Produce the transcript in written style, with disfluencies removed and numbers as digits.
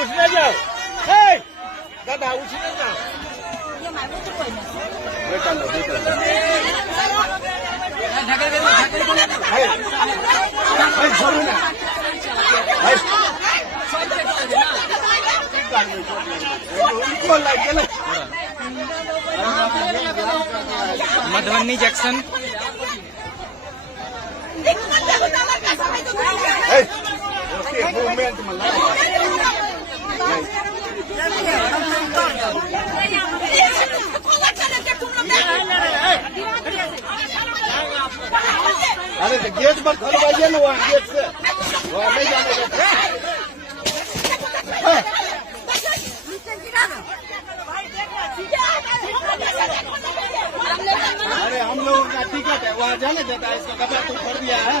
उठने जाओ, दादा उठने जाओ। ये मारो तो कोई नहीं। बेटा लो, बेटा लो। छोड़ो ना। मधुबनी जंक्शन अरे गेट पर खोलवाइए ना, वहाँ गेट से वहाँ नहीं जाने देते। अरे हम लोगों का टिकट है, वहाँ जाने देता है। इसका कपड़ा तो खोल दिया है।